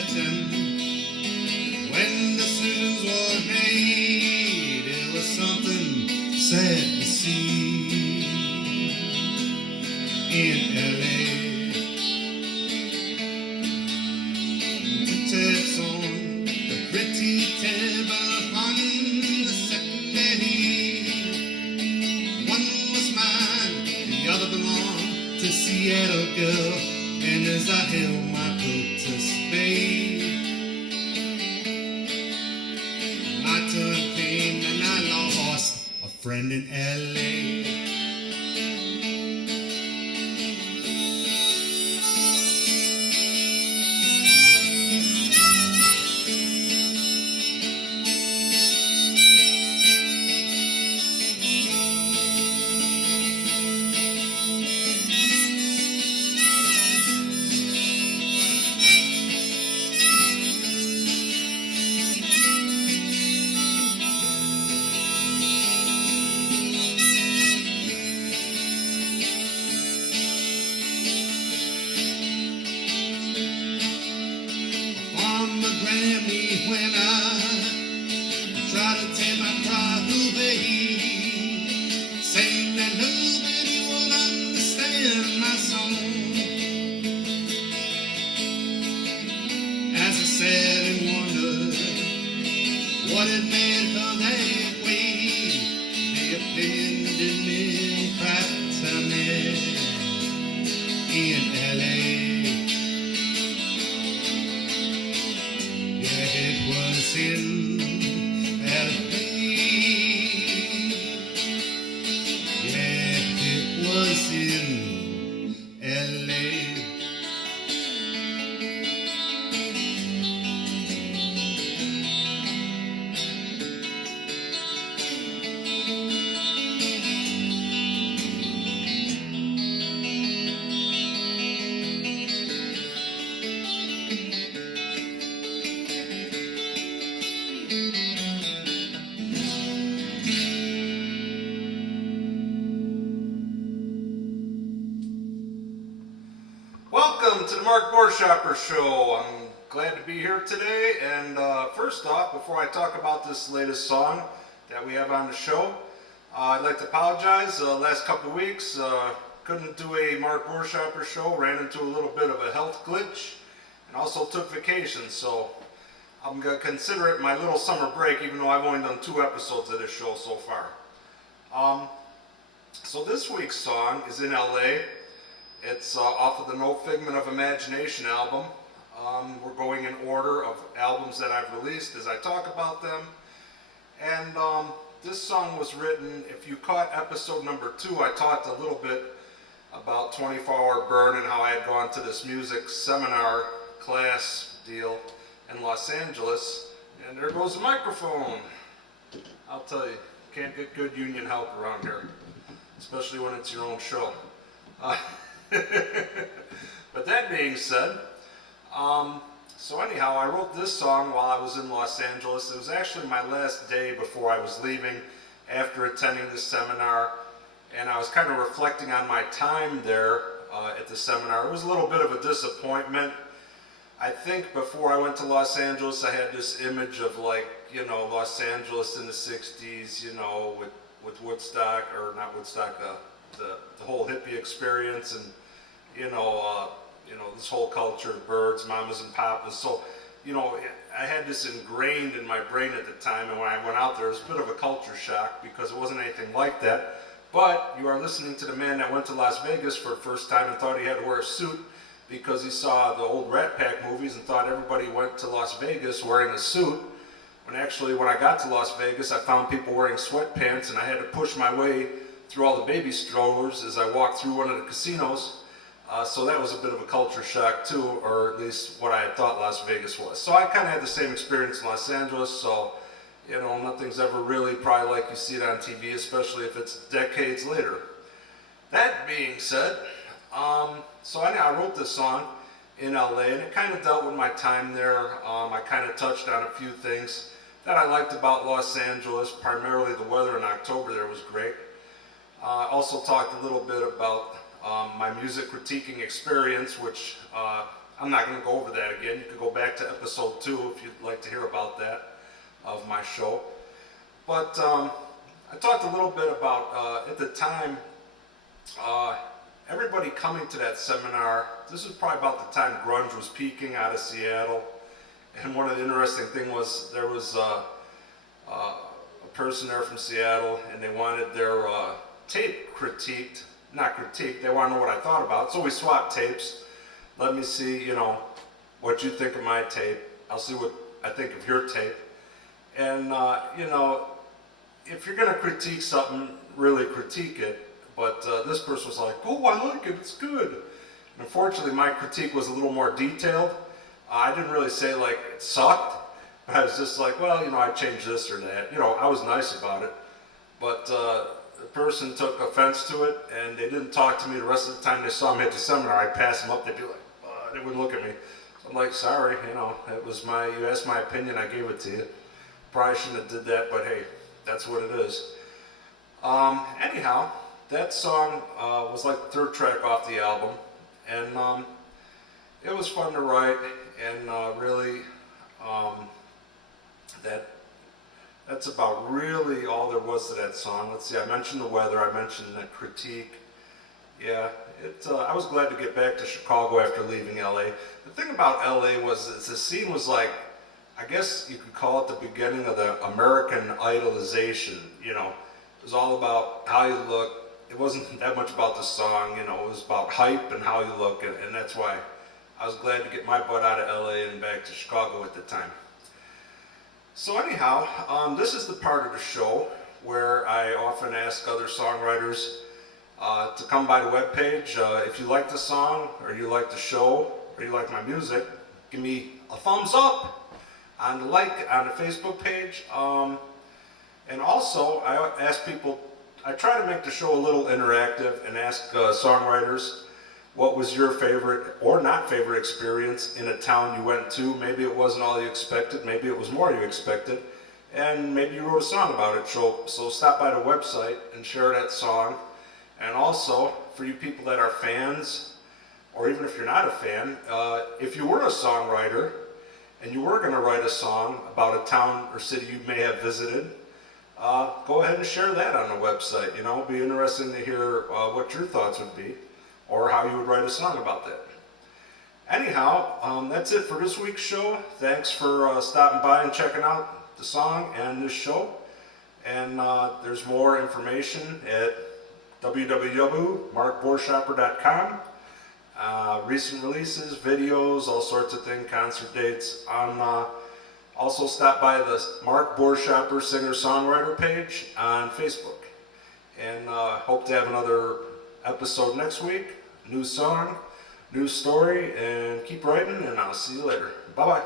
left him. When decisions were made, it was something sad to see in LA. Two taps on the gritty table upon the second day. One was mine, the other belonged to Seattle girl. And as I held my coat to spade, my turn came and I lost a friend in LA. When I try to tell my pride away, saying that nobody would understand my song. As I sat and wondered what had made her that way, the abandoned men cried to me in LA. In LA, yeah, it was in LA. Welcome to the Mark Buerschaper Show. I'm glad to be here today, and first off, before I talk about this latest song that we have on the show, I'd like to apologize. The last couple of weeks couldn't do a Mark Buerschaper show, ran into a little bit of a health glitch, and also took vacation, so I'm going to consider it my little summer break, even though I've only done 2 episodes of this show so far. So this week's song is in LA. It's off of the No Figment of Imagination album. We're going in order of albums that I've released as I talk about them. And this song was written, if you caught episode number 2, I talked a little bit about 24-Hour Burn and how I had gone to this music seminar class deal in Los Angeles. And there goes the microphone. I'll tell you, can't get good union help around here, especially when it's your own show. But that being said, so anyhow, I wrote this song while I was in Los Angeles. It was actually my last day before I was leaving after attending this seminar, and I was kind of reflecting on my time there at the seminar. It was a little bit of a disappointment. I think before I went to Los Angeles, I had this image of, like, you know, Los Angeles in the 60s, you know, with Woodstock, or not Woodstock, the whole hippie experience, and you know, this whole culture of birds, mamas and papas. So, you know, I had this ingrained in my brain at the time, and when I went out there, it was a bit of a culture shock because it wasn't anything like that. But you are listening to the man that went to Las Vegas for the first time and thought he had to wear a suit because he saw the old Rat Pack movies and thought everybody went to Las Vegas wearing a suit. When actually, when I got to Las Vegas, I found people wearing sweatpants, and I had to push my way through all the baby strollers as I walked through one of the casinos. So that was a bit of a culture shock too, or at least what I had thought Las Vegas was. So I kind of had the same experience in Los Angeles, so, you know, nothing's ever really probably like you see it on TV, especially if it's decades later. That being said, so I wrote this song in LA, and it kind of dealt with my time there. I kind of touched on a few things that I liked about Los Angeles, primarily the weather in October there was great. Also talked a little bit about my music critiquing experience, which I I'm not going to go over that again. You could go back to episode 2 if you'd like to hear about that of my show. But I talked a little bit about, at the time, everybody coming to that seminar. This was probably about the time grunge was peaking out of Seattle. And one of the interesting things was there was a person there from Seattle, and they wanted their tape critiqued. Not critiqued, they want to know what I thought about it. So we swapped tapes. Let me see, you know, what you think of my tape. I'll see what I think of your tape. And, you know, if you're going to critique something, really critique it. But this person was like, oh, I like it, it's good. And unfortunately, my critique was a little more detailed. I didn't really say, like, it sucked. But I was just like, well, you know, I changed this or that. You know, I was nice about it. But the person took offense to it, and they didn't talk to me the rest of the time they saw me at the seminar. I'd pass them up, they'd be like, they wouldn't look at me. So I'm like, sorry, you know, it was you asked my opinion, I gave it to you. Probably shouldn't have did that, but hey, that's what it is. Anyhow, that song was like the 3rd track off the album, and it was fun to write, and really, that's about really all there was to that song. Let's see, I mentioned the weather, I mentioned the critique. Yeah, I was glad to get back to Chicago after leaving LA. The thing about LA was the scene was like, I guess you could call it the beginning of the American idolization. You know, it was all about how you look. It wasn't that much about the song, you know, it was about hype and how you look, and that's why I was glad to get my butt out of LA and back to Chicago at the time. So anyhow, this is the part of the show where I often ask other songwriters to come by the webpage. If you like the song, or you like the show, or you like my music, give me a thumbs up on the Facebook page. And also, I ask people, I try to make the show a little interactive and ask songwriters, what was your favorite or not favorite experience in a town you went to? Maybe it wasn't all you expected, maybe it was more you expected, and maybe you wrote a song about it. So stop by the website and share that song. And also, for you people that are fans, or even if you're not a fan, if you were a songwriter and you were going to write a song about a town or city you may have visited, go ahead and share that on the website. You know, it'd be interesting to hear what your thoughts would be, or how you would write a song about that. Anyhow, that's it for this week's show. Thanks for stopping by and checking out the song and this show. And there's more information at www.markbuerschaper.com. Recent releases, videos, all sorts of things, concert dates. Also stop by the Mark Buerschaper Singer-songwriter page on Facebook. And hope to have another episode next week. New song, new story, and keep writing, and I'll see you later. Bye-bye.